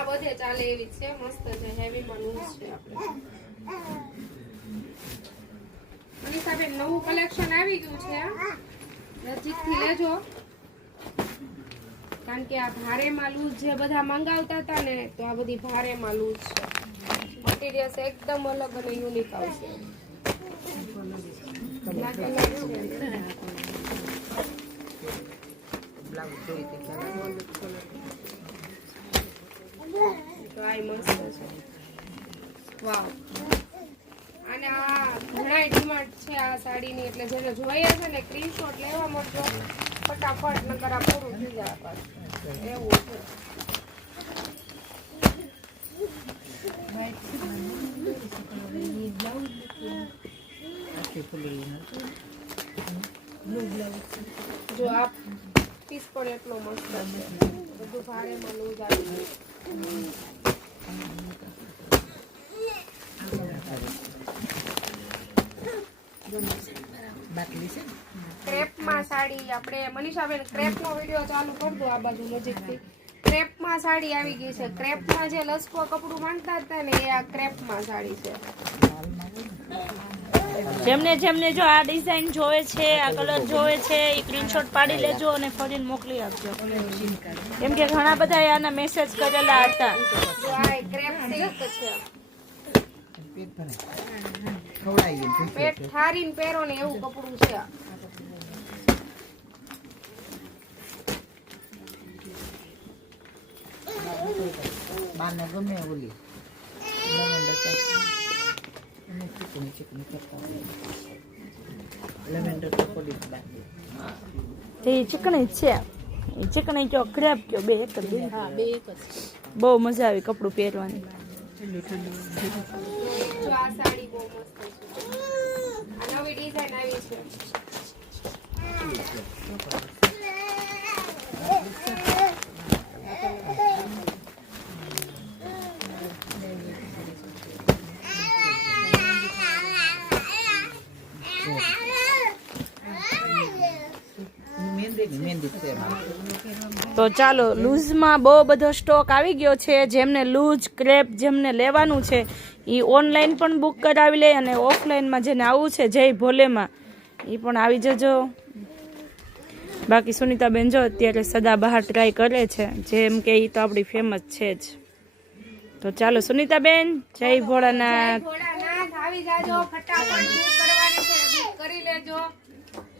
માં બધે ચાલે એવી છે, મસ્ત છે, હેવી માં લૂઝ છે. આપણે મનીષાબેન નવું કલેક્શન આવી ગયું છે, નજીકથી લેજો, કારણ કે આ ભારે માં લૂઝ જે બધા મંગાવતા હતા ને, તો આ બધી ભારે માં લૂઝ છે. મટીરિયલ એકદમ અલગ અને યુનિક આવશે. અને આ ઘણા ડિમાન્ડ છે આ સાડીની, એટલે જેને જોઈએ છે ને સ્ક્રીનશોટ લેવા મળજો ફટાફટ, નકર આ પૂરું થઈ જાય પાછું એવું છે. જો આ પીસ પણ એટલો મસ્ત છે, બધું ભારે માં લૂઝ આવી ક્રેપમાં સાડી. આપણે મનીષાબેન ક્રેપનો વિડીયો ચાલુ કરી દો, આ બાજુ નજીકથી. ક્રેપમાં સાડી આવી ગઈ છે. ક્રેપમાં જે લસકો કપડું માંગતા હતા ને, એ આ ક્રેપમાં સાડી છે. જેમને જેમને જો આ ડિઝાઇન જોવે છે, આ કલર જોવે છે, એ સ્ક્રીનશોટ પાડી લેજો અને ફરીને મોકલી આપજો, કેમ કે ઘણા બધા આના મેસેજ કરેલા હતા. જો આ ક્રેપ સિલ્ક છે, પેટ ઠારીને પહેરો ને એવું કપડું છે. બાને ગમે ઓલી ચીકણી છે, એ ચીકણી કયો ક્રેપ કયો બે એક જ. બહુ મજા આવી કપડું પહેરવાની. જો આ સાડી બહુ મસ્ત છે, આ નવી ડિઝાઇન આવી છે. તો ચાલો, લૂઝમાં બહુ બધો સ્ટોક આવી ગયો છે. જેમને લૂઝ ક્રેપ જેમને લેવાનું છે એ ઓનલાઈન પણ બુક કરાવી લે, અને ઓફલાઈનમાં જેને આવવું છે જય ભોલેમાં એ પણ આવી જજો. બાકી સુનીતાબેન જો અત્યારે સદા બહાર ટ્રાય કરે છે, જેમ કે એ તો આપણી ફેમસ છે જ. તો ચાલો સુનીતાબેન, જય ભોળાનાથ. આવી જાજો, ફટાફટ બુક કરવાની છે, બુક કરી લેજો.